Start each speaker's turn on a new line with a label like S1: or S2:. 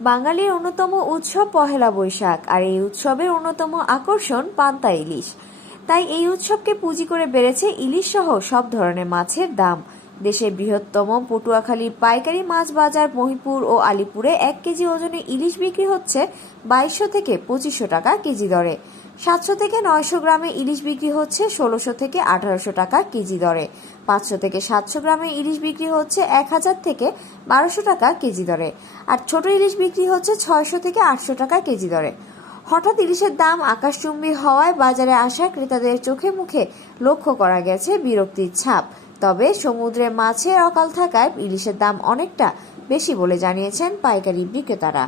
S1: বাঙালির অন্যতম উৎসব পহেলা বৈশাখ, আর এই উৎসবের অন্যতম আকর্ষণ পান্তা ইলিশ। তাই এই উৎসবকে পুঁজি করে বেড়েছে ইলিশ সহ সব ধরনের মাছের দাম। দেশের বৃহত্তম পটুয়াখালীর পাইকারি মাছ বাজার মহিপুর ও আলিপুরে এক কেজি ওজনে ইলিশ বিক্রি হচ্ছে বাইশশো থেকে পঁচিশশো টাকা কেজি দরে। সাতশো থেকে নয়শো গ্রামে ইলিশ বিক্রি হচ্ছে ষোলোশো থেকে আঠারোশো টাকা কেজি দরে। পাঁচশো থেকে সাতশো গ্রামে ইলিশ বিক্রি হচ্ছে এক হাজার থেকে বারোশো টাকা কেজি দরে। আর ছোট ইলিশ বিক্রি হচ্ছে ছয়শো থেকে আটশো টাকা কেজি দরে। হঠাৎ ইলিশের দাম আকাশচুম্বী হওয়ায় বাজারে আসা ক্রেতাদের চোখে মুখে লক্ষ্য করা গেছে বিরক্তির ছাপ। তবে সমুদ্রে মাছের অকাল থাকায় ইলিশের দাম অনেকটা বেশি বলে জানিয়েছেন পাইকারি বিক্রেতারা।